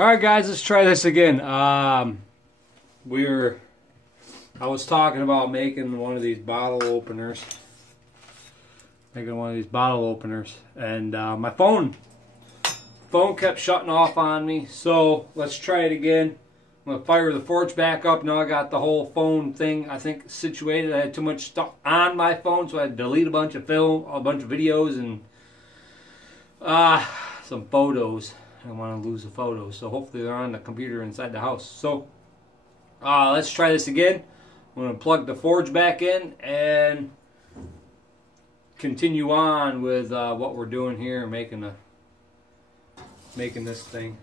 Alright guys, let's try this again. I was talking about making one of these bottle openers. And my phone kept shutting off on me, so let's try it again. I'm going to fire the forge back up. Now I got the whole phone thing, I think, situated. I had too much stuff on my phone, so I had to delete a bunch of film, a bunch of videos, and some photos. I don't want to lose the photos, so hopefully they're on the computer inside the house. So let's try this again. I'm going to plug the forge back in and continue on with what we're doing here, making this thing.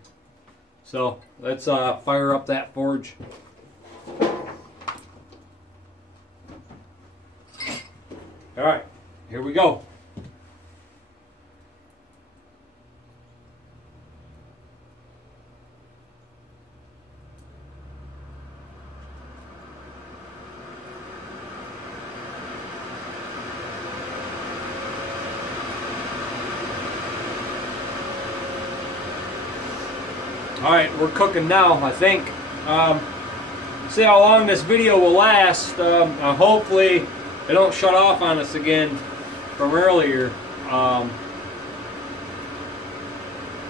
So let's fire up that forge. All right, here we go. Alright, we're cooking now, I think. See how long this video will last. Hopefully it don't shut off on us again from earlier.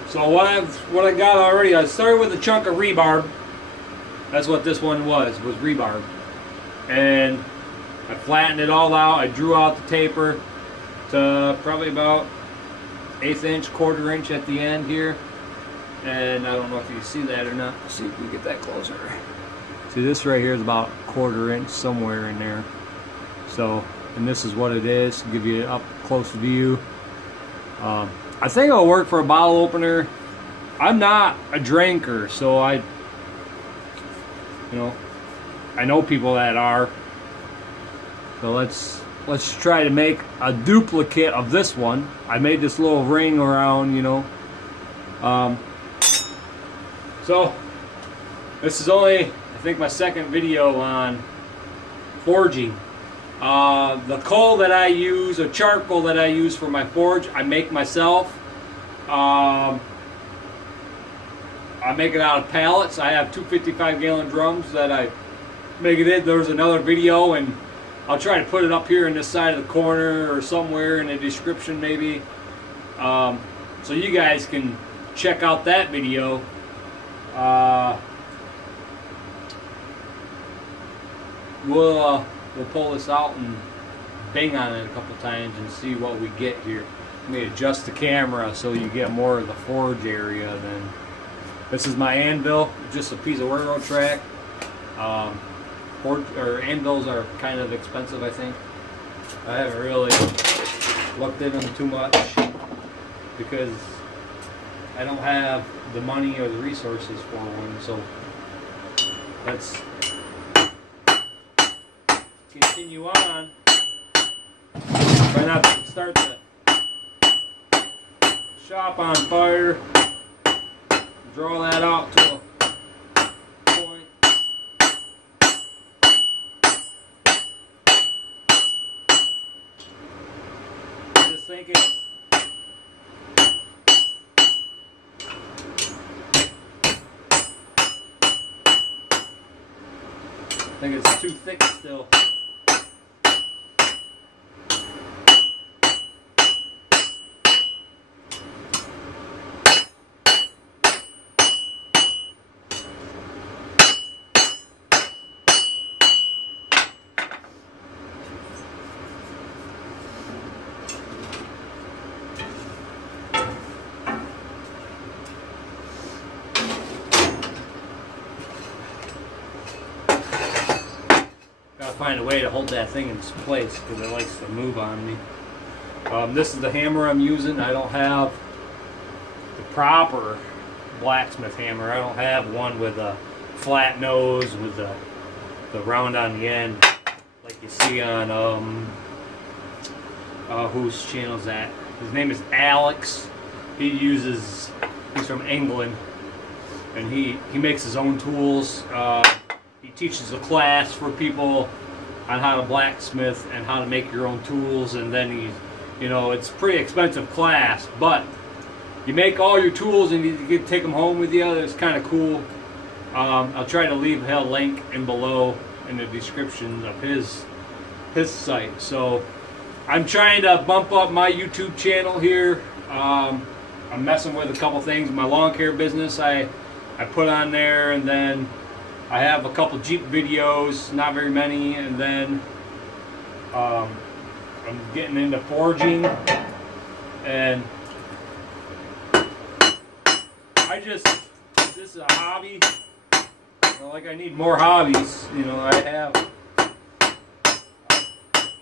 So what I got already, I started with a chunk of rebarb. That's what this one was rebarb. And I flattened it all out. I drew out the taper to probably about 1/8 inch, 1/4 inch at the end here. And I don't know if you can see that or not. Let's see if we get that closer. See, this right here is about 1/4 inch, somewhere in there. So, and this is what it is, to give you an up close view. I think it'll work for a bottle opener. I'm not a drinker, so I know people that are. So let's try to make a duplicate of this one. I made this little ring around, so, this is only, I think, my second video on forging. The coal that I use, or charcoal that I use for my forge, I make myself. I make it out of pallets. I have two 55-gallon drums that I make it in. There's another video, and I'll try to put it up here in this side of the corner or somewhere in the description maybe. So you guys can check out that video. We'll pull this out and bang on it a couple times and see what we get here. Let me adjust the camera so you get more of the forge area. Then this is my anvil, just a piece of railroad track. Anvils are kind of expensive, I think. I haven't really looked at them too much because I don't have the money or the resources for one, so let's continue on. Try not to start the shop on fire. Draw that out to a point. Just thinking. I think it's too thick still. Find a way to hold that thing in its place because it likes to move on me. This is the hammer I'm using. I don't have the proper blacksmith hammer. I don't have one with a flat nose with the round on the end like you see on whose channel is that? His name is Alex. He's from England, and he makes his own tools. He teaches a class for people on how to blacksmith and how to make your own tools, and then it's a pretty expensive class, but you make all your tools and you get to take them home with you. It's kind of cool. I'll try to leave a link in below in the description of his site. So I'm trying to bump up my YouTube channel here. I'm messing with a couple things. My lawn care business I put on there, and then I have a couple Jeep videos, not very many, and then I'm getting into forging, and this is a hobby. Like I need more hobbies, you know. I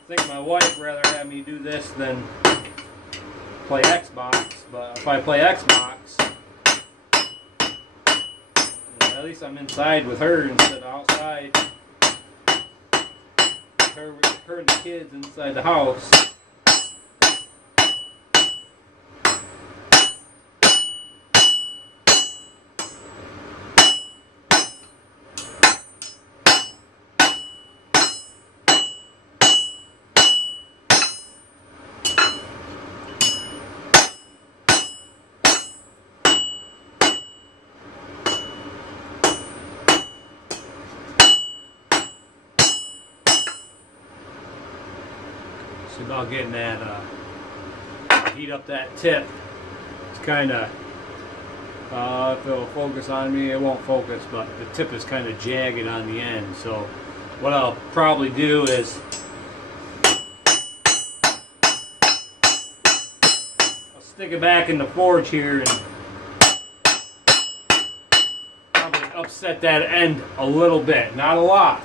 think my wife rather have me do this than play Xbox, but if I play Xbox, at least I'm inside with her instead of outside. Her and the kids inside the house. It's about getting that, heat up that tip. It's kind of, if it'll focus on me, it won't focus, but the tip is kind of jagged on the end. So what I'll probably do is, I'll stick it back in the forge here and probably upset that end a little bit, not a lot,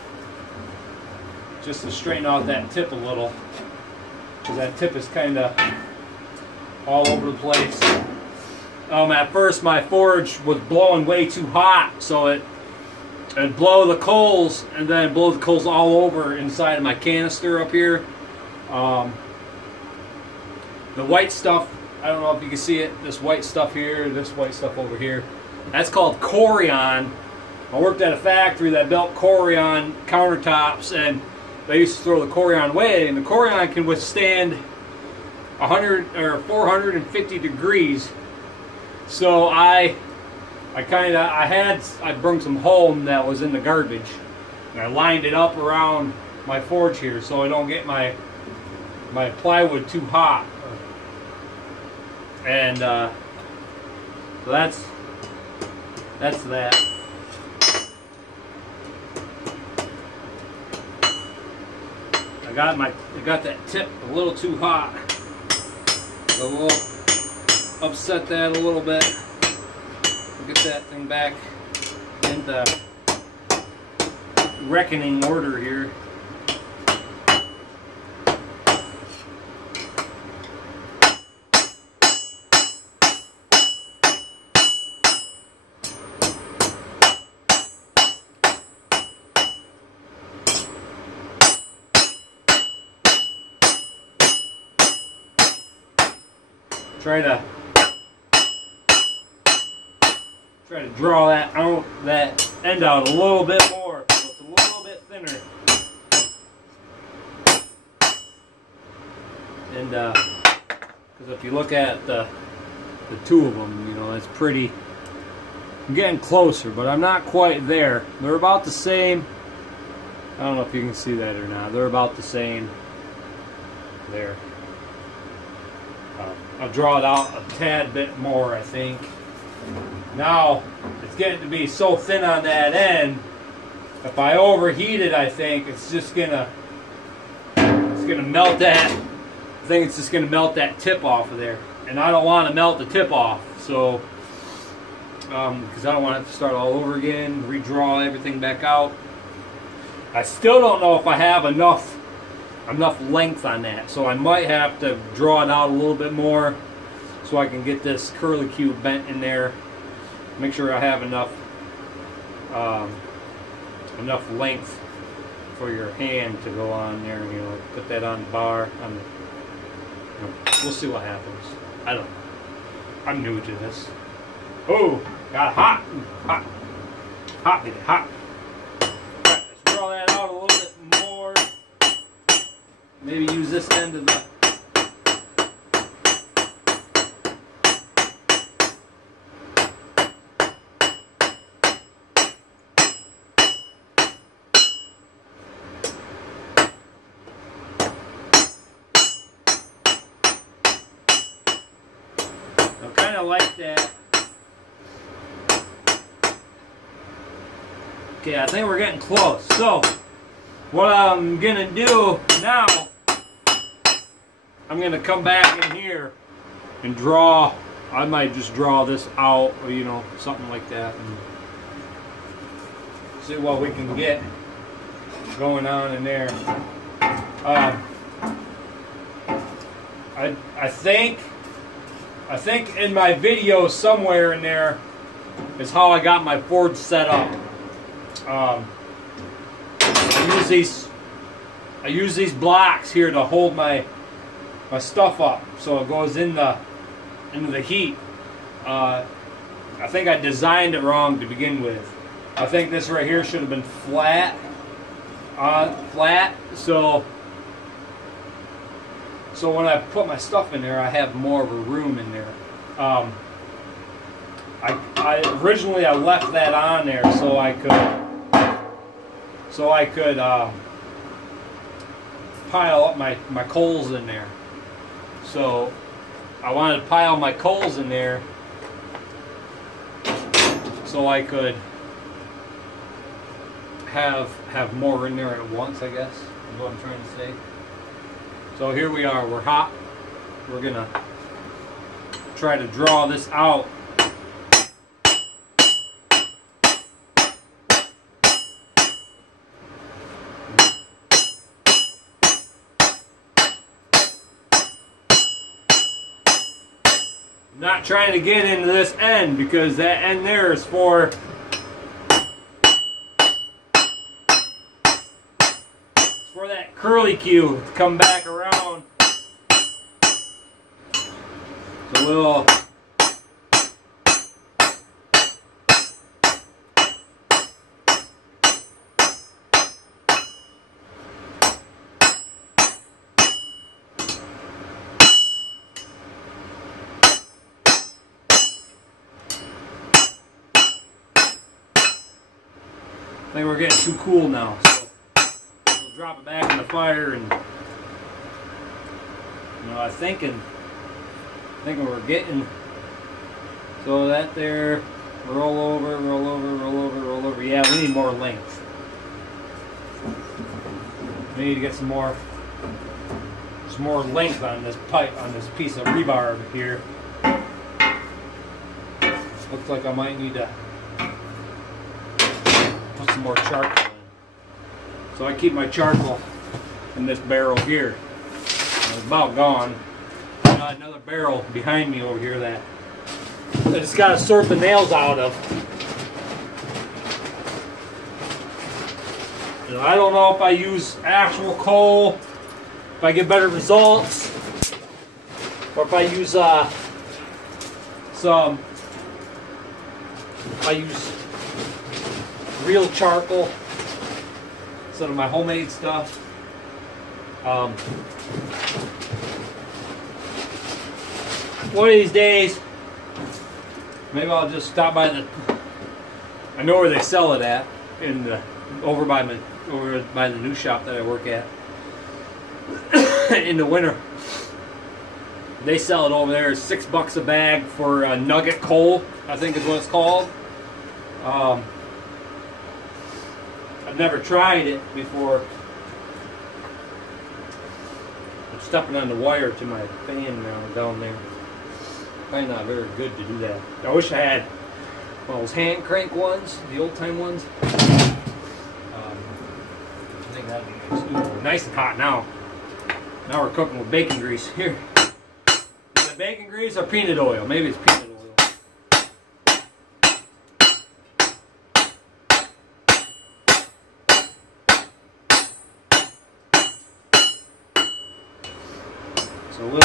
just to straighten out that tip a little. Because that tip is kind of all over the place. At first my forge was blowing way too hot, so it'd blow the coals, and then it'd blow the coals all over inside of my canister up here. The white stuff, I don't know if you can see it, this white stuff here, this white stuff over here, that's called Corian. I worked at a factory that built Corian countertops, and they used to throw the Corian away, and the Corian can withstand 100 or 450 degrees. So I brought some home that was in the garbage, and I lined it up around my forge here so I don't get my plywood too hot. And so that's that. I got that tip a little too hot, so we'll upset that a little bit. We'll get that thing back into reckoning order here. Try to draw that end out a little bit more, so it's a little bit thinner. And because if you look at the two of them, you know, it's pretty. I'm getting closer, but I'm not quite there. They're about the same. I don't know if you can see that or not. They're about the same there. I'll draw it out a tad bit more, I think. Now it's getting to be so thin on that end. If I overheat it, I think it's just gonna melt that. I think it's just gonna melt that tip off of there, and I don't want to melt the tip off. So, because I don't want it to start all over again, redraw everything back out. I still don't know if I have enough length on that, so I might have to draw it out a little bit more so I can get this curlicue bent in there. Make sure I have enough length for your hand to go on there. You know, put that on the bar. You know, we'll see what happens. I don't know. I'm new to this. Oh, got hot, hot, hot, baby, hot. Right, let's draw that out a little bit more. Maybe use this end of the kind of like that. Okay, I think we're getting close. So, what I'm going to do now, I'm going to come back in here and draw. I might just draw this out, or, you know, something like that, and see what we can get going on in there. I think in my video somewhere in there is how I got my forge set up. I use these blocks here to hold my stuff up, so it goes into the heat. I think I designed it wrong to begin with. I think this right here should have been flat. So when I put my stuff in there, I have more of a room in there. Originally I left that on there so I could pile up my coals in there. So I wanted to pile my coals in there so I could have more in there at once, I guess, is what I'm trying to say. So here we are, we're hot. We're gonna try to draw this out. I'm not trying to get into this end because that end there is for that curly cue to come back around. So we'll I think we're getting too cool now, so we'll drop it back in the fire, and you know, I'm thinking we're getting so that there, roll over, roll over, roll over, roll over. Yeah, we need more length. We need to get some more length on this pipe, on this piece of rebarb here. Looks like I might need to put some more charcoal in. So I keep my charcoal in this barrel here. It's about gone. Got another barrel behind me over here that I just got to sort the nails out of. You know, I don't know if I use actual coal, if I get better results, or if I use real charcoal instead of my homemade stuff. One of these days, maybe I'll just stop by the. I know where they sell it at, in the over by the new shop that I work at. In the winter, they sell it over there. It's $6 a bag for nugget coal, I think is what it's called. I've never tried it before. I'm stepping on the wire to my fan now down there. Probably not very good to do that. I wish I had one of those hand crank ones, the old time ones. I think that'd be nice. Ooh, nice and hot now. Now we're cooking with bacon grease here. Is it bacon grease or peanut oil? Maybe it's peanut oil. So we'll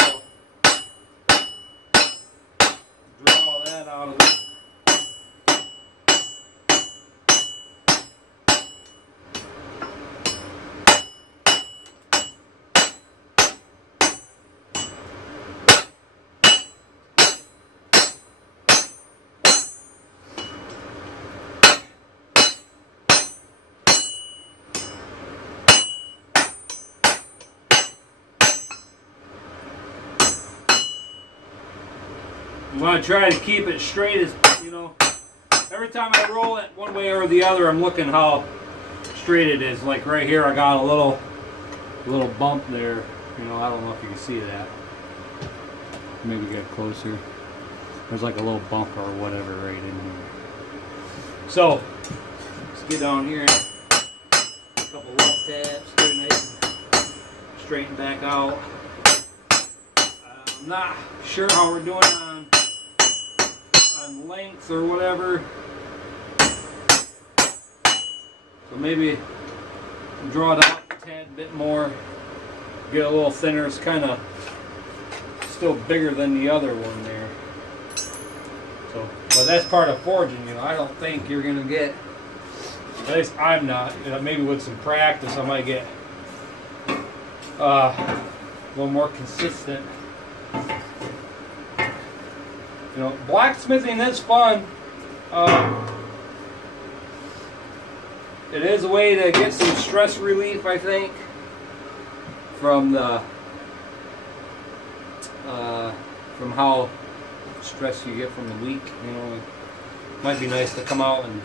draw that out of it. You want to try to keep it straight as, you know, every time I roll it one way or the other, I'm looking how straight it is. Like right here, I got a little bump there. You know, I don't know if you can see that. Maybe get closer. There's like a little bump or whatever right in here. So, let's get down here. A couple rough tabs, get it nice and straighten back out. I'm not sure how we're doing on length or whatever. So maybe draw it out a tad bit more. Get a little thinner. It's kind of still bigger than the other one there. So, but that's part of forging. You know, I don't think you're gonna get. At least I'm not. You know, maybe with some practice, I might get a little more consistent. You know, blacksmithing is fun. It is a way to get some stress relief, I think, from the from how stressed you get from the week. You know, it might be nice to come out and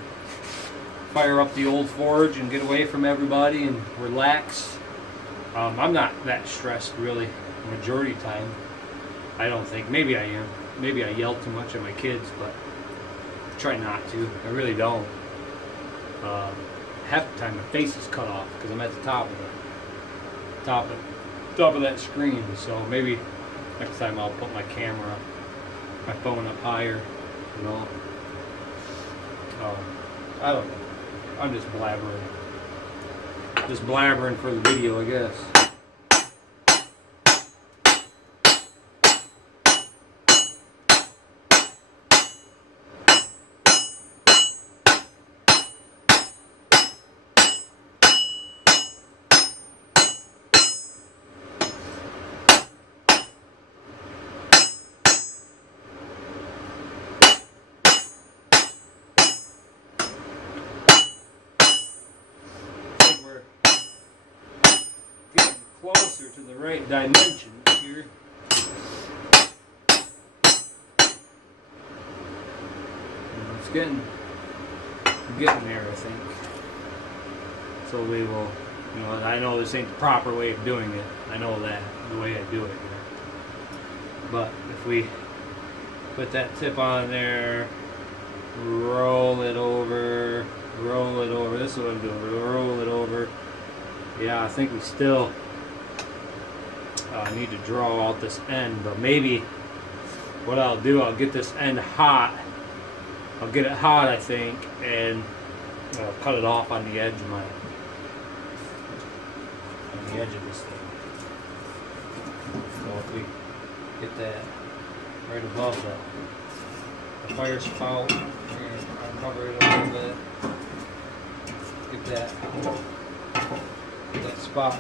fire up the old forge and get away from everybody and relax. I'm not that stressed really the majority of the time. I don't think. Maybe I am. Maybe I yell too much at my kids, but I try not to. I really don't. Half the time my face is cut off because I'm at the top of that screen. So maybe next time I'll put my camera, my phone up higher. You know. I don't know. I'm just blabbering. Just blabbering for the video, I guess. Closer to the right dimension here. It's getting there, I think. So we will, you know, I know this ain't the proper way of doing it. I know that, the way I do it. But if we put that tip on there, roll it over, this is what I'm doing, roll it over. Yeah, I think we still need to draw out this end, but maybe what I'll do, I'll get this end hot. I'll get it hot, I think, and I'll cut it off on the edge of this thing. So if we get that right above the fire spout, and uncover it a little bit, get that spot.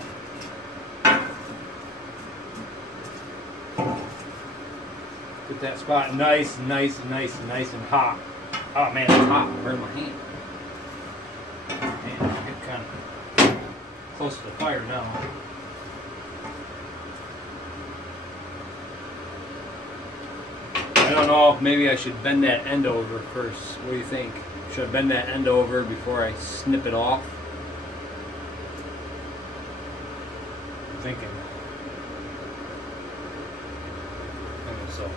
Get that spot nice and hot. Oh man, it's hot. It burned my hand. Man, I get kind of close to the fire now. I don't know if maybe I should bend that end over first. What do you think? Should I bend that end over before I snip it off? I'm thinking. So.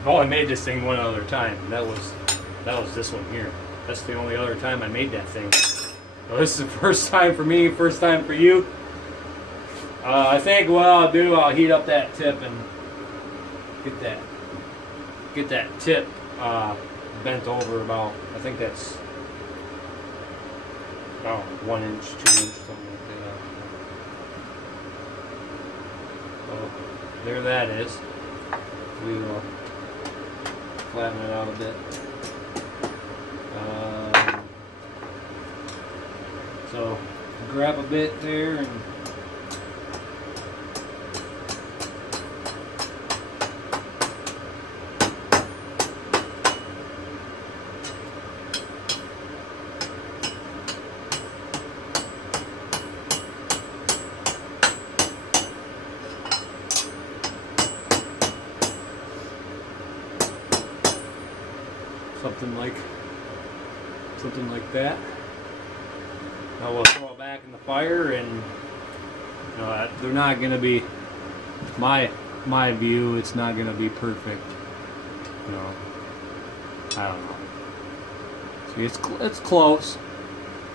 I've only made this thing one other time. That was this one here. That's the only other time I made that thing. So this is the first time for me, first time for you. I think what I'll do, I'll heat up that tip and get that tip bent over about, I think that's about 1 inch, 2 inch, something like that. So there that is. We will flatten it out a bit. So grab a bit there and something like that. Now we'll throw it back in the fire, and you know, they're not going to be, my view, it's not going to be perfect. You know, I don't know. See, it's close.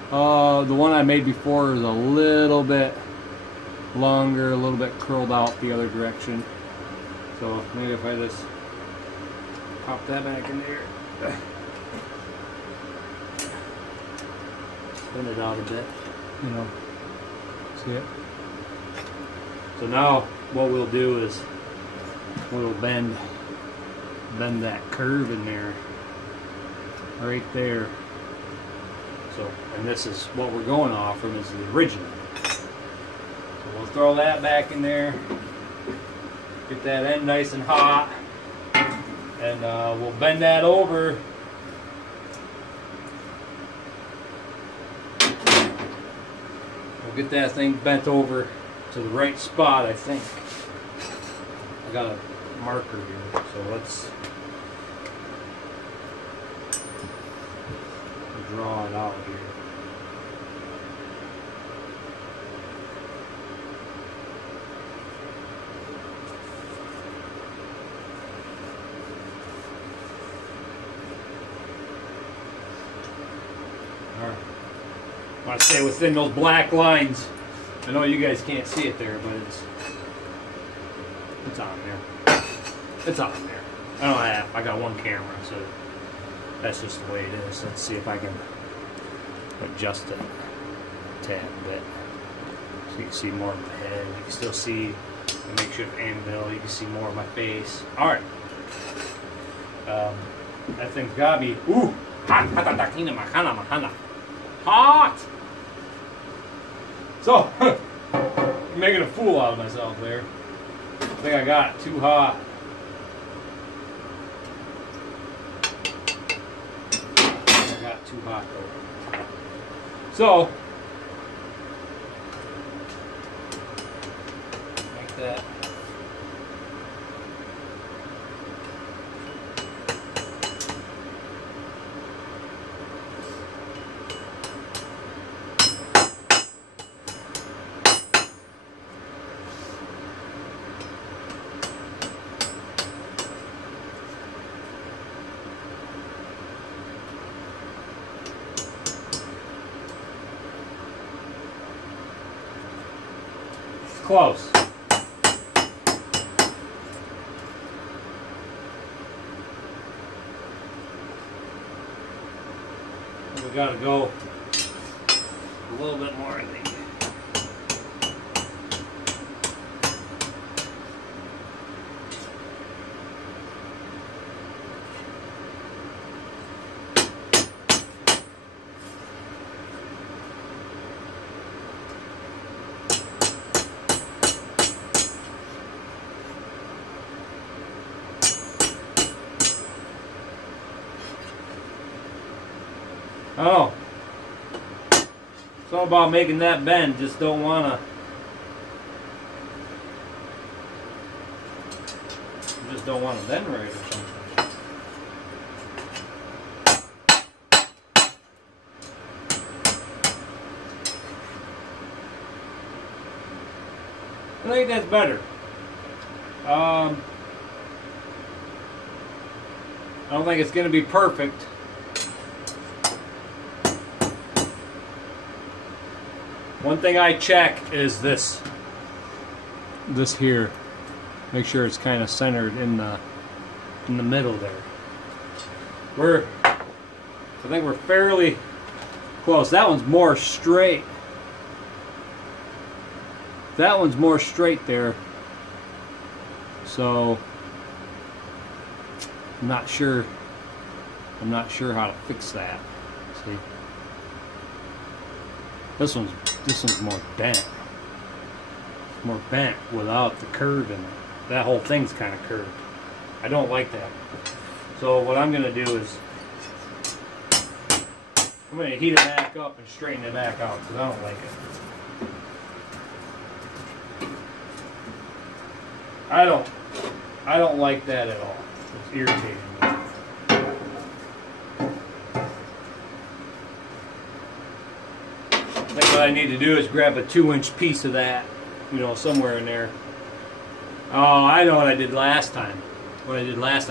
The one I made before is a little bit longer, a little bit curled out the other direction. So maybe if I just pop that back in there, spin it out a bit, you know, see it? So now what we'll do is we'll bend that curve in there, right there. So, and this is what we're going off from, is the original. So we'll throw that back in there, get that end nice and hot, and we'll bend that over. We'll get that thing bent over to the right spot, I think. I got a marker here, so let's draw it out here. Alright. I want to stay within those black lines. I know you guys can't see it there, but it's on there. It's on there. I got one camera, so that's just the way it is. Let's see if I can adjust it a tad bit. So you can see more of my head. You can still see the makeshift anvil. You can see more of my face. Alright. That thing's gotta be, ooh, hot. Hot! So, I'm making a fool out of myself there. I think I got it too hot. I got it too hot though. So, like that. Close. We gotta go a little bit more, I think. Oh, something about making that bend, just don't wanna. You just don't want to bend right or something. I think that's better. I don't think it's going to be perfect. One thing I check is this here. Make sure it's kind of centered in the middle there. I think we're fairly close. That one's more straight. That one's more straight there. So I'm not sure how to fix that. See? This one's more bent. It's more bent without the curve in it. That whole thing's kind of curved. I don't like that. So what I'm going to do is I'm going to heat it back up and straighten it back out because I don't like it. I don't like that at all. It's irritating me. I need to do is grab a 2-inch piece of that, you know, somewhere in there. Oh, I know what I did last time.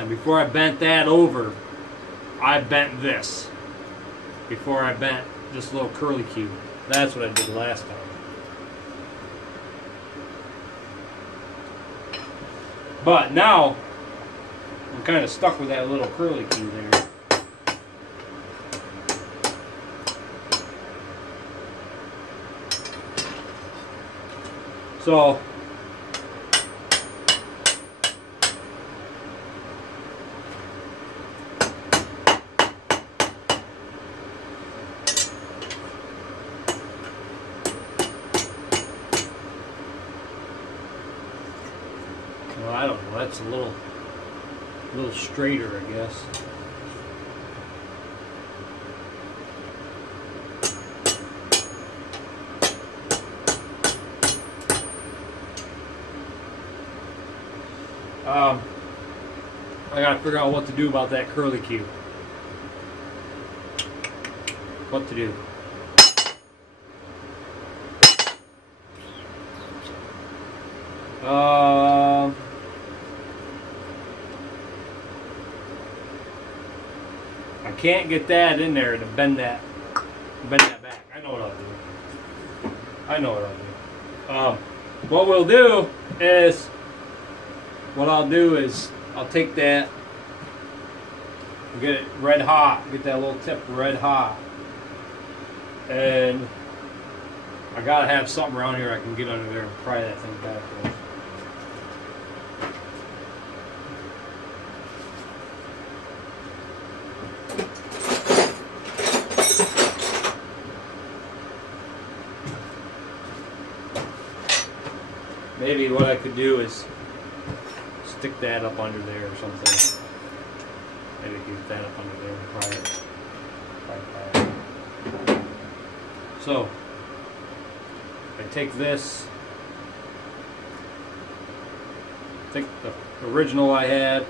Before I bent that over, I bent this. Before I bent this little curly cue. That's what I did last time. But now, I'm kind of stuck with that little curly cue there. So, well, I don't know, that's a little straighter, I guess. I gotta figure out what to do about that curly cue. What to do. I can't get that in there to bend that back. I know what I'll do. What we'll do is, I'll take that, get it red hot, get that little tip red hot, and I gotta have something around here I can get under there and pry that thing back with. Maybe what I could do is stick that up under there or something. Maybe get that up under there and pry it. So, I take this, take the original I had.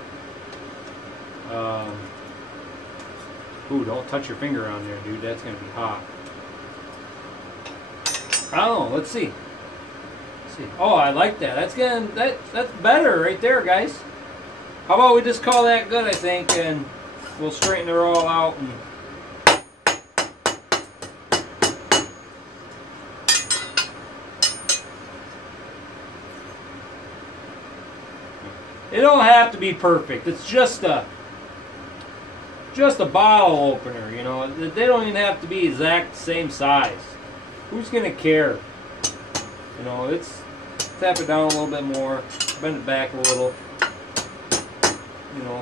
Ooh, don't touch your finger on there, dude. That's gonna be hot. Oh, let's see. Oh, I like that. That's better right there, guys. How about we just call that good, I think, and we'll straighten it all out. And it don't have to be perfect. It's just a bottle opener, you know. They don't even have to be exact same size. Who's gonna care? You know, it's tap it down a little bit more, bend it back a little. You know,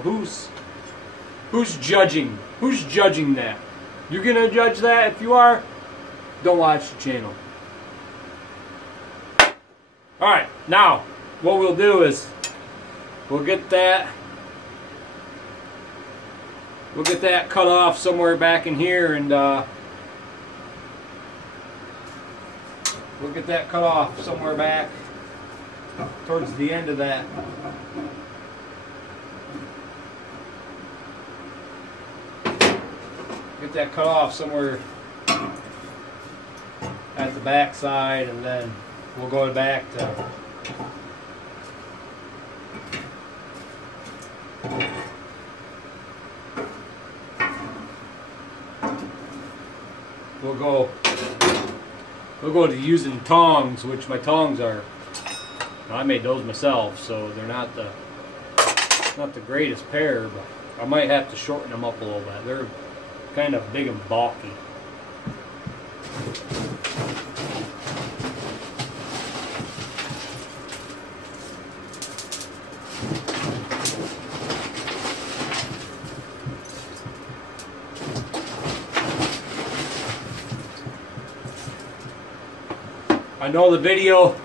who's judging? Who's judging that? You're gonna judge that? If you are, don't watch the channel. Alright, now what we'll do is we'll get that cut off somewhere back in here, and we'll get that cut off somewhere back towards the end of that. Get that cut off somewhere at the back side, and then we'll go back to we'll go to using tongs, which my tongs are, I made those myself, so they're not the greatest pair, but I might have to shorten them up a little bit. They're kind of big and bulky. I know the video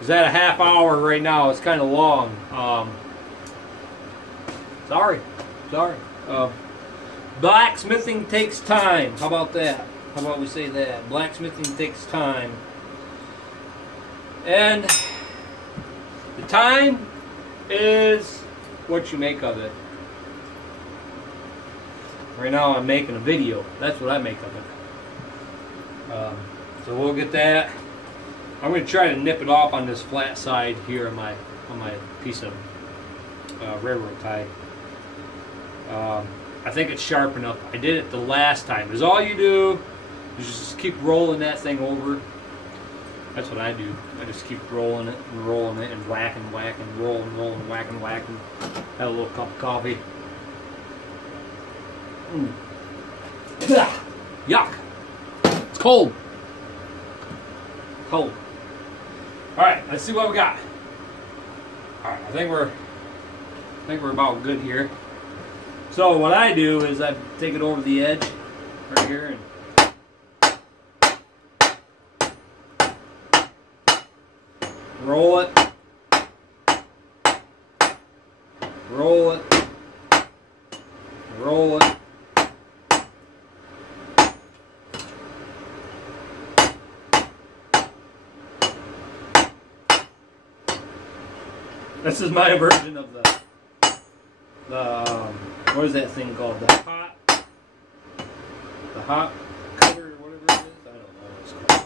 is at a half hour right now. It's kind of long. Sorry. Blacksmithing takes time. How about that? How about we say that? Blacksmithing takes time. And the time is what you make of it. Right now I'm making a video. That's what I make of it. So we'll get that. I'm going to try to nip it off on this flat side here on my piece of railroad tie. I think it's sharp enough. I did it the last time. Because all you do is just keep rolling that thing over. That's what I do. I just keep rolling it and whacking, rolling, whacking. Have a little cup of coffee. Yuck! It's cold. Cold. All right, let's see what we got. All right, I think we're about good here. So what I do is I take it over the edge right here and roll it, roll it, roll it. This is my version of the what is that thing called? The hot cover, or whatever it is. I don't know what it's called.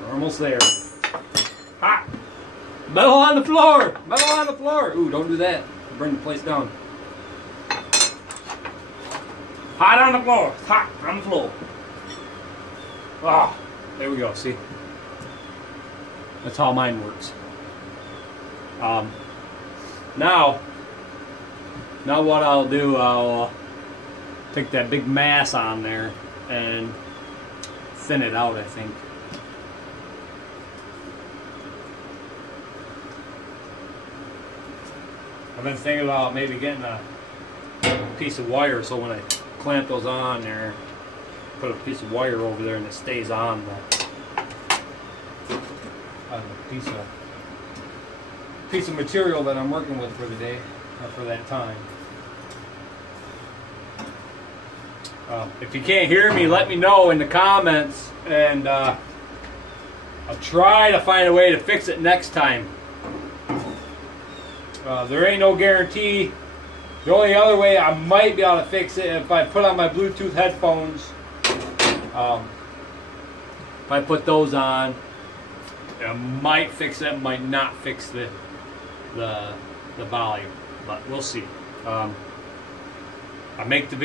We're almost there. Hot. Metal on the floor. Metal on the floor. Ooh, don't do that. Bring the place down. Hot on the floor. It's hot on the floor. Ah, there we go. See? That's how mine works. Now what I'll do, I'll take that big mass on there and thin it out, I think. I've been thinking about maybe getting a piece of wire so when I clamp those on there, put a piece of wire over there and it stays on the piece of material that I'm working with for the day, or for that time. If you can't hear me, let me know in the comments, and I'll try to find a way to fix it next time. There ain't no guarantee. The only other way I might be able to fix it if I put on my Bluetooth headphones. If I put those on, it might fix it, might not fix the volume, but we'll see. I make the video.